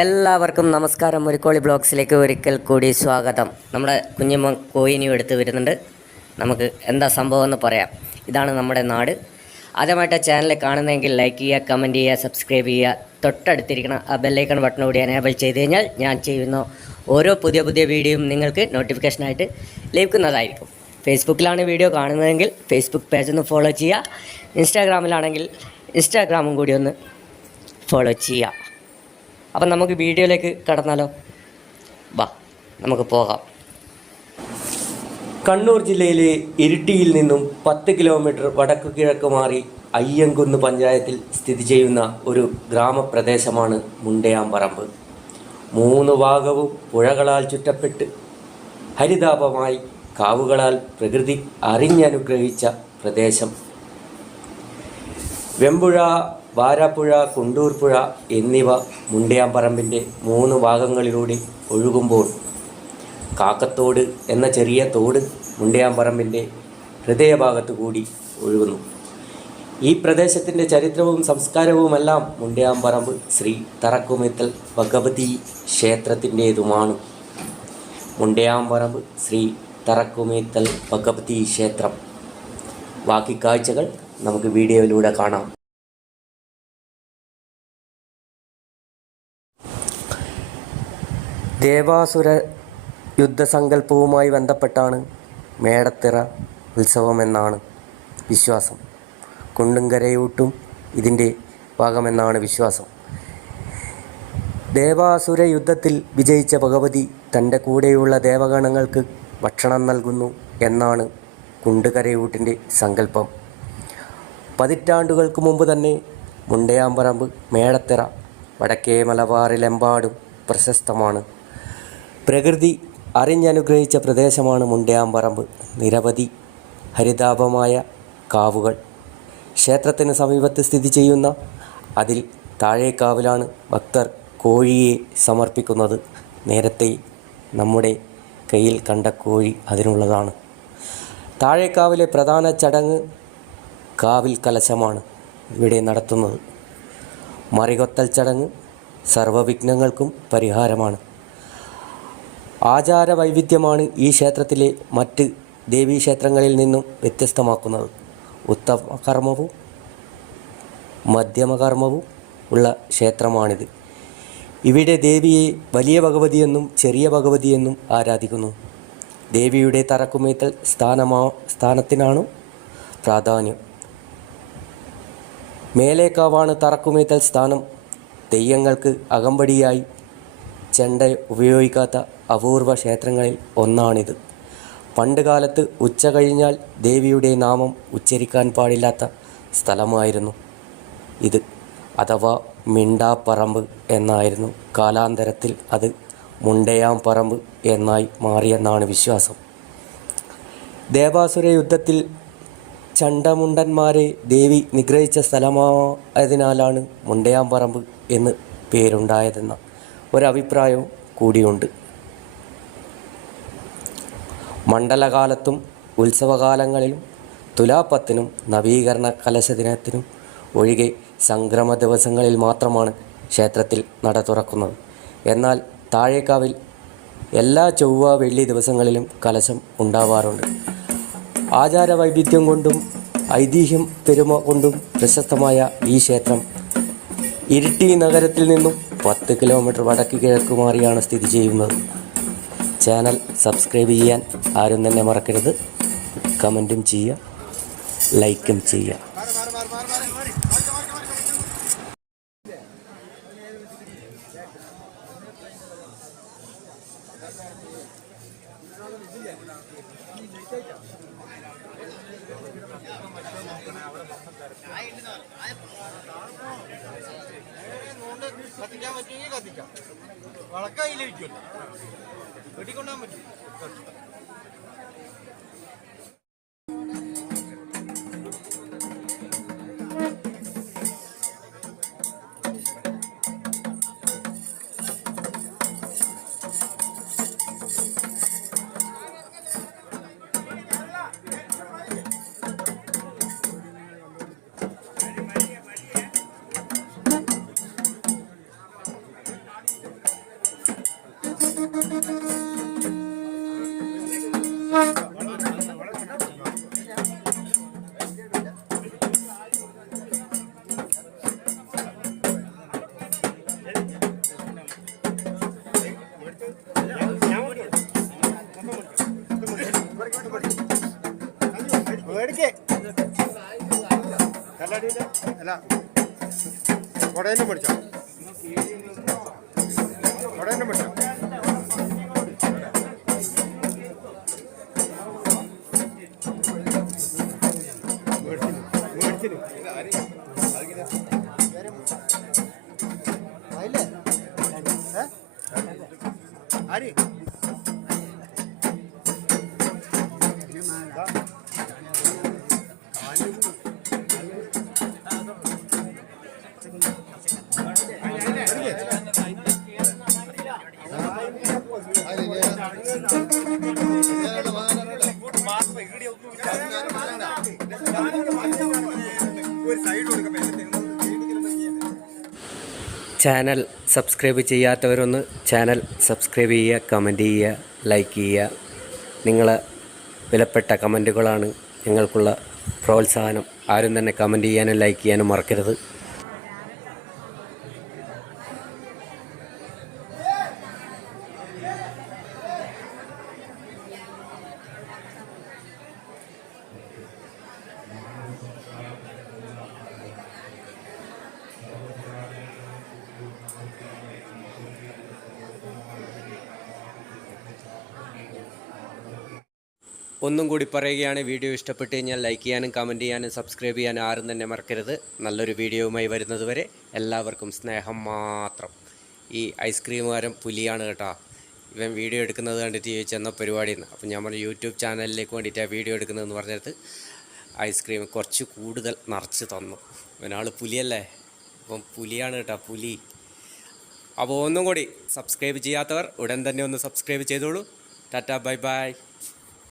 എല്ലാവർക്കും നമസ്കാരം. മുരിക്കോളി ബ്ലോഗ്സിലേക്ക് ഒരിക്കൽ കൂടി സ്വാഗതം. നമ്മുടെ കുഞ്ഞമ്മ കോയിനും എടുത്ത് വരുന്നുണ്ട്. നമുക്ക് എന്താ സംഭവം എന്ന് പറയാം. ഇതാണ് നമ്മുടെ നാട്. ആദ്യമായിട്ട് ചാനൽ കാണുന്നതെങ്കിൽ ലൈക്ക് ചെയ്യുക, കമൻറ്റ് ചെയ്യുക, സബ്സ്ക്രൈബ് ചെയ്യുക. തൊട്ടടുത്തിരിക്കണം ആ ബെല്ലൈക്കൺ ബട്ടൺ കൂടി എനേബിൾ ചെയ്ത് കഴിഞ്ഞാൽ ഞാൻ ചെയ്യുന്ന ഓരോ പുതിയ വീഡിയോയും നിങ്ങൾക്ക് നോട്ടിഫിക്കേഷനായിട്ട് ലഭിക്കുന്നതായിരിക്കും. ഫേസ്ബുക്കിലാണ് വീഡിയോ കാണുന്നതെങ്കിൽ ഫേസ്ബുക്ക് പേജ് ഒന്ന് ഫോളോ ചെയ്യുക. ഇൻസ്റ്റാഗ്രാമിലാണെങ്കിൽ ഇൻസ്റ്റാഗ്രാമും കൂടി ഒന്ന് ഫോളോ ചെയ്യുക. അപ്പം നമുക്ക് വീഡിയോയിലേക്ക് കടന്നാലോ? വാ, നമുക്ക് പോകാം. കണ്ണൂർ ജില്ലയിലെ ഇരിട്ടിയിൽ നിന്നും 10 കിലോമീറ്റർ വടക്കു കിഴക്ക് മാറി അയ്യങ്കുന്ന് പഞ്ചായത്തിൽ സ്ഥിതി ചെയ്യുന്ന ഒരു ഗ്രാമപ്രദേശമാണ് മുണ്ടയാംപറമ്പ്. 3 ഭാഗവും പുഴകളാൽ ചുറ്റപ്പെട്ട് ഹരിതാപമായി കാവുകളാൽ പ്രകൃതി അറിഞ്ഞനുഗ്രഹിച്ച പ്രദേശം. വെമ്പുഴ, വാരാപ്പുഴ, കുണ്ടൂർ പുഴ എന്നിവ മുണ്ടയാംപറമ്പിൻ്റെ 3 ഭാഗങ്ങളിലൂടെ ഒഴുകുമ്പോൾ കാക്കത്തോട് എന്ന ചെറിയ തോട് മുണ്ടയാംപറമ്പിൻ്റെ ഹൃദയഭാഗത്തു കൂടി ഒഴുകുന്നു. ഈ പ്രദേശത്തിൻ്റെ ചരിത്രവും സംസ്കാരവുമെല്ലാം മുണ്ടയാംപറമ്പ് ശ്രീ തറക്കുമിത്തൽ ഭഗവതി ക്ഷേത്രത്തിൻ്റേതുമാണ്. മുണ്ടയാംപറമ്പ് ശ്രീ തറക്കുമിത്തൽ ഭഗവതി ക്ഷേത്രം. ബാക്കി കാഴ്ചകൾ നമുക്ക് വീഡിയോയിലൂടെ കാണാം. ദേവാസുര യുദ്ധസങ്കല്പവുമായി ബന്ധപ്പെട്ടാണ് മേടത്തിറ ഉത്സവമെന്നാണ് വിശ്വാസം. കുണ്ടുംകരയൂട്ടും ഇതിൻ്റെ ഭാഗമെന്നാണ് വിശ്വാസം. ദേവാസുര യുദ്ധത്തിൽ വിജയിച്ച ഭഗവതി തൻ്റെ കൂടെയുള്ള ദേവഗണങ്ങൾക്ക് ഭക്ഷണം നൽകുന്നു എന്നാണ് കുണ്ടുകരയൂട്ടിൻ്റെ സങ്കല്പം. പതിറ്റാണ്ടുകൾക്ക് മുമ്പ് തന്നെ മുണ്ടയാംപറമ്പ് മേടത്തിറ വടക്കേ മലബാറിലെമ്പാടും പ്രശസ്തമാണ്. പ്രകൃതി അറിഞ്ഞനുഗ്രഹിച്ച പ്രദേശമാണ് മുണ്ടയാംപറമ്പ്. നിരവധി ഹരിതാപമായ കാവുകൾ. ക്ഷേത്രത്തിന് സമീപത്ത് സ്ഥിതി ചെയ്യുന്ന അതിൽ താഴേക്കാവിലാണ് ഭക്തർ കോഴിയെ സമർപ്പിക്കുന്നത്. നേരത്തെ നമ്മുടെ കയ്യിൽ കണ്ട കോഴി അതിനുള്ളതാണ്. താഴേക്കാവിലെ പ്രധാന ചടങ്ങ് കാവിൽ കലശമാണ് ഇവിടെ നടത്തുന്നത്. മറികൊത്തൽ ചടങ്ങ് സർവ്വവിഘ്നങ്ങൾക്കും പരിഹാരമാണ്. ആചാര വൈവിധ്യമാണ് ഈ ക്ഷേത്രത്തിലെ മറ്റ് ദേവീക്ഷേത്രങ്ങളിൽ നിന്നും വ്യത്യസ്തമാക്കുന്നത്. ഉത്തമകർമ്മവും മധ്യമകർമ്മവും ഉള്ള ക്ഷേത്രമാണിത്. ഇവിടെ ദേവിയെ വലിയ ഭഗവതിയെന്നും ചെറിയ ഭഗവതിയെന്നും ആരാധിക്കുന്നു. ദേവിയുടെ തറക്കുമേത്തൽ സ്ഥാനത്തിനാണ് പ്രാധാന്യം. മേലേക്കാവാണ് തറക്കുമേത്തൽ സ്ഥാനം. തെയ്യങ്ങൾക്ക് അകമ്പടിയായി ചെണ്ട ഉപയോഗിക്കാത്ത അപൂർവ ക്ഷേത്രങ്ങളിൽ ഒന്നാണിത്. പണ്ട് കാലത്ത് ഉച്ച കഴിഞ്ഞാൽ ദേവിയുടെ നാമം ഉച്ചരിക്കാൻ പാടില്ലാത്ത സ്ഥലമായിരുന്നു ഇത്, അഥവാ മിണ്ടാപ്പറമ്പ് എന്നായിരുന്നു. കാലാന്തരത്തിൽ അത് മുണ്ടയാംപറമ്പ് എന്നായി മാറിയെന്നാണ് വിശ്വാസം. ദേവാസുര യുദ്ധത്തിൽ ചണ്ടമുണ്ടന്മാരെ ദേവി നിഗ്രഹിച്ച സ്ഥലമായതിനാലാണ് മുണ്ടയാംപറമ്പ് എന്ന് പേരുണ്ടായതെന്ന ഒരഭിപ്രായവും കൂടിയുണ്ട്. മണ്ഡലകാലത്തും ഉത്സവകാലങ്ങളിലും തുലാപ്പത്തിനും നവീകരണ കലശദിനത്തിനും ഒഴികെ സംക്രമ ദിവസങ്ങളിൽ മാത്രമാണ് ക്ഷേത്രത്തിൽ നട തുറക്കുന്നത്. എന്നാൽ താഴേക്കാവിൽ എല്ലാ ചൊവ്വ വെള്ളി ദിവസങ്ങളിലും കലശം ഉണ്ടാവാറുണ്ട്. ആചാര വൈവിധ്യം കൊണ്ടും ഐതിഹ്യം പെരുമ കൊണ്ടും പ്രശസ്തമായ ഈ ക്ഷേത്രം ഇരിട്ടി നഗരത്തിൽ നിന്നും 10 കിലോമീറ്റർ വടക്ക് കിഴക്ക് മാറിയാണ് സ്ഥിതി ചെയ്യുന്നത്. ചാനൽ സബ്സ്ക്രൈബ് ചെയ്യാൻ ആരും തന്നെ മറക്കരുത്. കമൻറ്റും ചെയ്യുക, ലൈക്കും ചെയ്യുക. കത്തിക്കാൻ പറ്റുമെങ്കിൽ കത്തിക്കാം. വളക്കയിലിരിക്കുമല്ലോ, വെട്ടിക്കൊണ്ടാൻ പറ്റും. അല്ല കൊടേനെ പിടിച്ചോ കൊടേനെ പിടിച്ചോ ആര് ചാനൽ സബ്സ്ക്രൈബ് ചെയ്യാത്തവരൊന്ന് ചാനൽ സബ്സ്ക്രൈബ് ചെയ്യുക, കമൻറ്റ് ചെയ്യുക, ലൈക്ക് ചെയ്യുക. നിങ്ങളെ വിലപ്പെട്ട കമൻറ്റുകളാണ് ഞങ്ങൾക്കുള്ള പ്രോത്സാഹനം. ആരും തന്നെ കമൻറ്റ് ചെയ്യാനും ലൈക്ക് ചെയ്യാനും മറക്കരുത്. ഒന്നും കൂടി പറയുകയാണ്, വീഡിയോ ഇഷ്ടപ്പെട്ട് കഴിഞ്ഞാൽ ലൈക്ക് ചെയ്യാനും കമൻറ്റ് ചെയ്യാനും സബ്സ്ക്രൈബ് ചെയ്യാനും ആരും തന്നെ മറക്കരുത്. നല്ലൊരു വീഡിയോയുമായി വരുന്നത് വരെ എല്ലാവർക്കും സ്നേഹം മാത്രം. ഈ ഐസ്ക്രീമുകാരൻ പുലിയാണ് കേട്ടോ. ഇവൻ വീഡിയോ എടുക്കുന്നത് കണ്ടിട്ട് ചോദിച്ചെന്ന പരിപാടിയെന്ന്. അപ്പം നമ്മൾ യൂട്യൂബ് ചാനലിലേക്ക് വേണ്ടിയിട്ടാണ് വീഡിയോ എടുക്കുന്നതെന്ന് പറഞ്ഞിട്ട് ഐസ്ക്രീം കുറച്ച് കൂടുതൽ നിറച്ച് തന്നു. ഇവനാൾ പുലിയല്ലേ, അപ്പം പുലിയാണ് കേട്ടോ, പുലി. അപ്പോൾ ഒന്നും കൂടി സബ്സ്ക്രൈബ് ചെയ്യാത്തവർ ഉടൻ തന്നെ ഒന്ന് സബ്സ്ക്രൈബ് ചെയ്തോളൂ. Tata, bye bye.